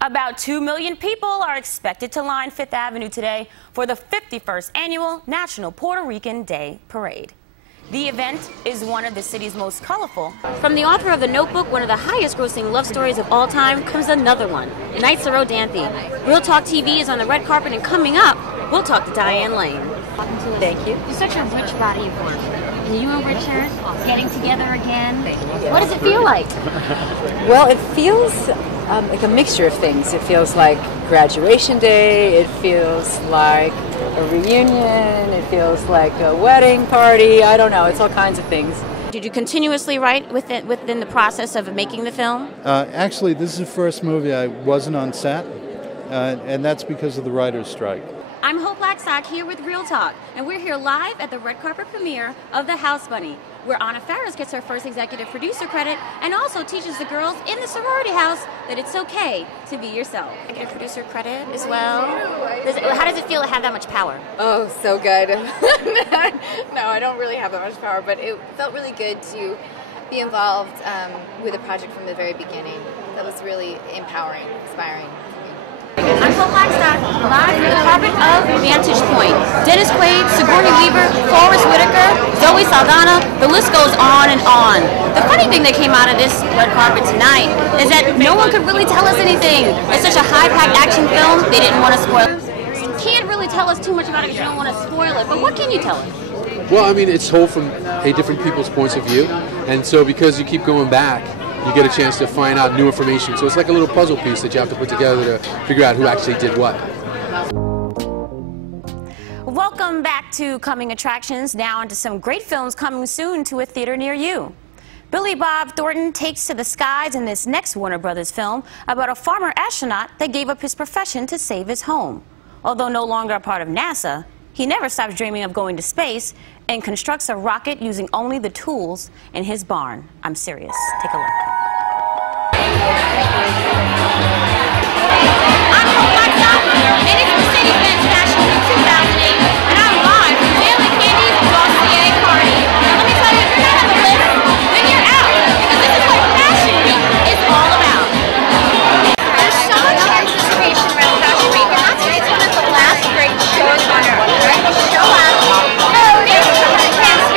About 2 million people are expected to line Fifth Avenue today for the 51st Annual National Puerto Rican Day Parade. The event is one of the city's most colorful. From the author of The Notebook, one of the highest-grossing love stories of all time, comes another one, Nights of Rodanthe. Real Talk TV is on the red carpet, and coming up, we'll talk to Diane Lane. Thank you. You're such a rich body of work. And you and Richard getting together again. What does it feel like? Well, it feels like a mixture of things. It feels like graduation day. It feels like a reunion. It feels like a wedding party. I don't know. It's all kinds of things. Did you continuously write within the process of making the film? Actually, this is the first movie I wasn't on set, and that's because of the writer's strike. I'm Blackstock here with Real Talk, and we're here live at the red carpet premiere of The House Bunny, where Anna Faris gets her first executive producer credit and also teaches the girls in the sorority house that it's okay to be yourself. Executive producer credit as well. How does it feel to have that much power? Oh, so good. No, I don't really have that much power, but it felt really good to be involved with the project from the very beginning. That was really empowering, inspiring. I'm Blackstock, live from the carpet of Vantage Point. Dennis Quaid, Sigourney Weaver, Forrest Whitaker, Zoe Saldana, the list goes on and on. The funny thing that came out of this red carpet tonight is that no one could really tell us anything. It's such a high-packed action film, they didn't want to spoil it. You can't really tell us too much about it because you don't want to spoil it, but what can you tell us? Well, I mean, it's told from different people's points of view, and so because you keep going back, you get a chance to find out new information. So it's like a little puzzle piece that you have to put together to figure out who actually did what. Welcome back to Coming Attractions. Now onto some great films coming soon to a theater near you. Billy Bob Thornton takes to the skies in this next Warner Brothers film about a farmer astronaut that gave up his profession to save his home. Although no longer a part of NASA, he never stops dreaming of going to space and constructs a rocket using only the tools in his barn. I'm serious. Take a look. I'm Blackstock, and it's Mercedes-Benz Fashion Week 2008, and I'm live from Daily Candy's Dossier Party. Now let me tell you, if you're not on the list, then you're out, because this is what Fashion Week is all about. There's so much anticipation around Fashion Week, and that's why it's one of the last great shows on earth, right? The show out.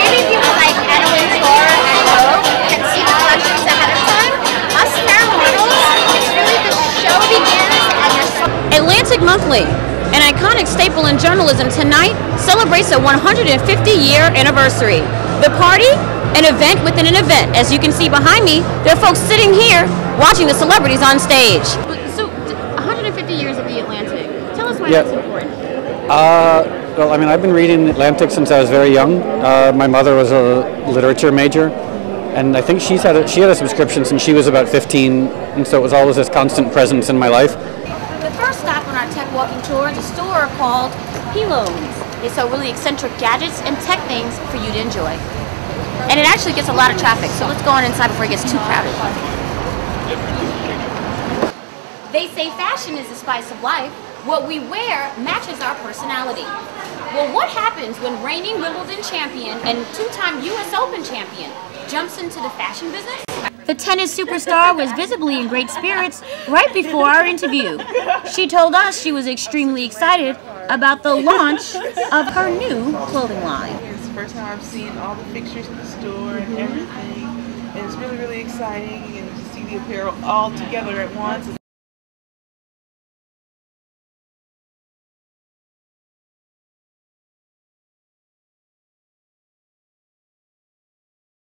Maybe people like Edwin Tour and Vogue can see the collections ahead of time. Us fair mortals, it's really the show begins and you're so Atlantic Monthly, an iconic staple in journalism, tonight celebrates a 150-year anniversary. The party, an event within an event. As you can see behind me, there are folks sitting here watching the celebrities on stage. So, 150 years of the Atlantic. Tell us why that's important. Well, I mean, I've been reading Atlantic since I was very young. My mother was a literature major, and I think she had a subscription since she was about 15, and so it was always this constant presence in my life. The first stop on our tech walking tour is a store called Heloans. They sell really eccentric gadgets and tech things for you to enjoy. And it actually gets a lot of traffic, so let's go on inside before it gets too crowded. They say fashion is the spice of life. What we wear matches our personality. Well, what happens when reigning Wimbledon champion and two-time U.S. Open champion jumps into the fashion business? The tennis superstar was visibly in great spirits right before our interview. She told us she was extremely excited about the launch of her new clothing line. It's the first time I've seen all the pictures in the store and everything. And it's really, really exciting and to see the apparel all together at once.